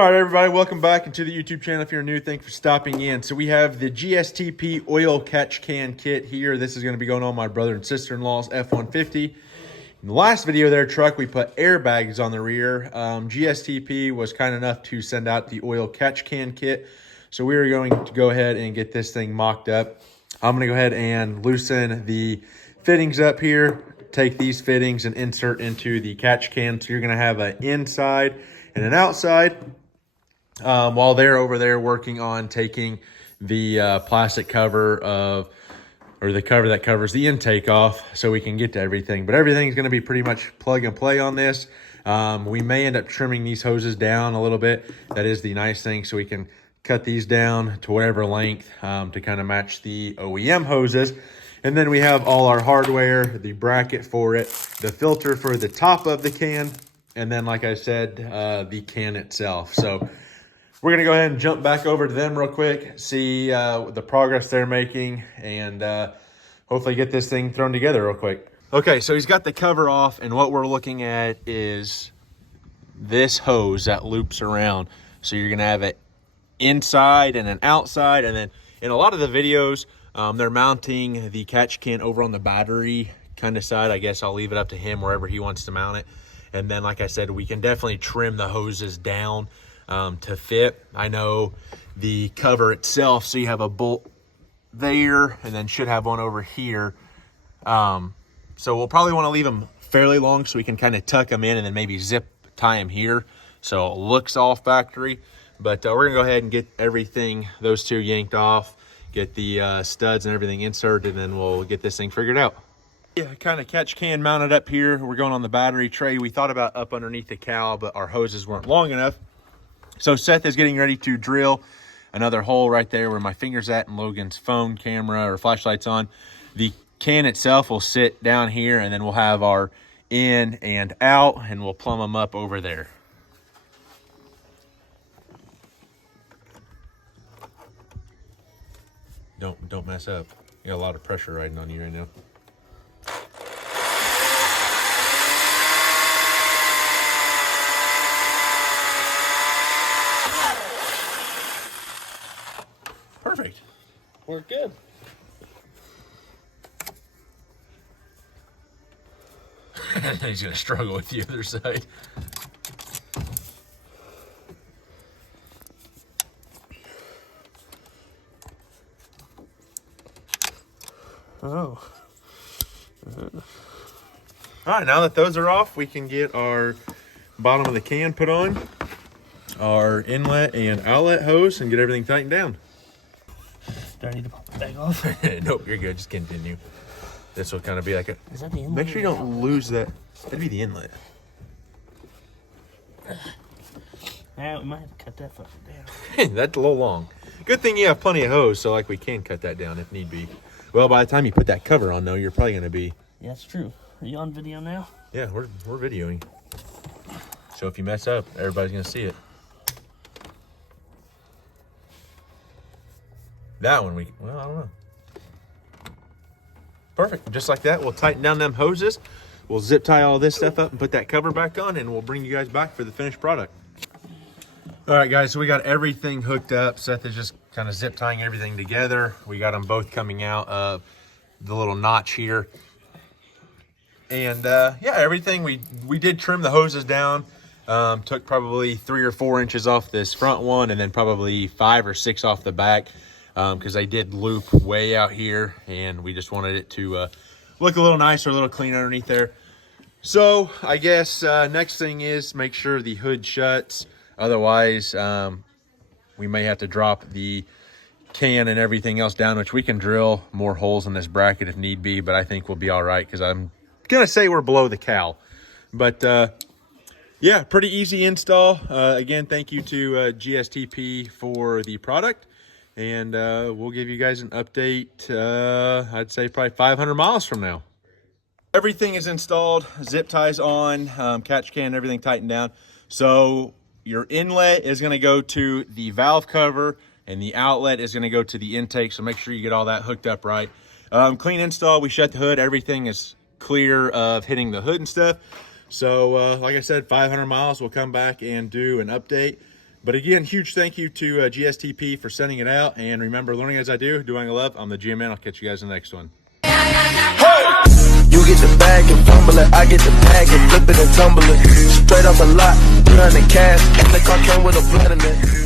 All right, everybody, welcome back into the YouTube channel. If you're new, thanks for stopping in. So we have the GSTP oil catch can kit here. This is going to be going on my brother and sister-in-law's F150. In the last video of their truck, we put airbags on the rear. GSTP was kind enough to send out the oil catch can kit. So we are going to go ahead and get this thing mocked up. I'm going to go ahead and loosen the fittings up here, take these fittings and insert into the catch can. So you're going to have an inside and an outside. While they're over there working on taking the plastic cover or the cover that covers the intake off so we can get to everything. But everything's going to be pretty much plug and play on this. We may end up trimming these hoses down a little bit. That is the nice thing. So we can cut these down to whatever length to kind of match the OEM hoses. And then we have all our hardware, the bracket for it, the filter for the top of the can, and then, like I said, the can itself. So we're going to go ahead and jump back over to them real quick, see the progress they're making, and hopefully get this thing thrown together real quick. Okay, so he's got the cover off, and what we're looking at is this hose that loops around. So you're going to have an inside and an outside, and then in a lot of the videos, they're mounting the catch can over on the battery kind of side. I guess I'll leave it up to him wherever he wants to mount it. And then, like I said, we can definitely trim the hoses down to fit. I know the cover itself, so you have a bolt there and then should have one over here. So we'll probably want to leave them fairly long so we can kind of tuck them in and then maybe zip tie them here so it looks all factory. But we're gonna go ahead and get everything, those two yanked off, get the studs and everything inserted, and then we'll get this thing figured out. Yeah, kind of catch can mounted up here. We're going on the battery tray. We thought about up underneath the cowl, but our hoses weren't long enough. So Seth is getting ready to drill another hole right there where my finger's at, and Logan's phone camera or flashlight's on. The can itself will sit down here, and then we'll have our in and out, and we'll plumb them up over there. Don't mess up. You got a lot of pressure riding on you right now. Perfect. Worked good. He's gonna struggle with the other side. Oh. All right, now that those are off, we can get our bottom of the can put on, our inlet and outlet hose, and get everything tightened down. Do I need to pop the bag off? Nope, you're good. Just continue. This will kind of be like a... Is that the inlet? Make sure you don't lose that. That'd be the inlet. Yeah, we might have to cut that fucker down. That's a little long. Good thing you have plenty of hose, so like we can cut that down if need be. Well, by the time you put that cover on, though, you're probably going to be... Yeah, that's true. Are you on video now? Yeah, we're videoing. So if you mess up, everybody's going to see it. That one, well, I don't know. Perfect. Just like that, we'll tighten down them hoses. We'll zip tie all this stuff up and put that cover back on, and we'll bring you guys back for the finished product. All right, guys, so we got everything hooked up. Seth is just kind of zip tying everything together. We got them both coming out of the little notch here. And yeah, everything, we did trim the hoses down. Took probably 3 or 4 inches off this front one, and then probably 5 or 6 off the back. Because they did loop way out here, and we just wanted it to look a little nicer, a little clean underneath there. So I guess next thing is make sure the hood shuts. Otherwise, we may have to drop the can and everything else down, which we can drill more holes in this bracket if need be, but I think we'll be all right because I'm going to say we're below the cowl. But yeah, pretty easy install. Again, thank you to GSTP for the product. And we'll give you guys an update, I'd say probably 500 miles from now. Everything is installed, zip ties on, catch can, everything tightened down. So your inlet is going to go to the valve cover, and the outlet is going to go to the intake. So make sure you get all that hooked up right. Clean install, we shut the hood. Everything is clear of hitting the hood and stuff. So like I said, 500 miles, we'll come back and do an update. But again, huge thank you to GSTP for sending it out. And remember, learning as I do, doing I love. I'm the GM man. I'll catch you guys in the next one. You get the bag and fumble it, I get the bag and flip it and tumble it. Straight off a lot, 300 cash, and the car came with a blood in it.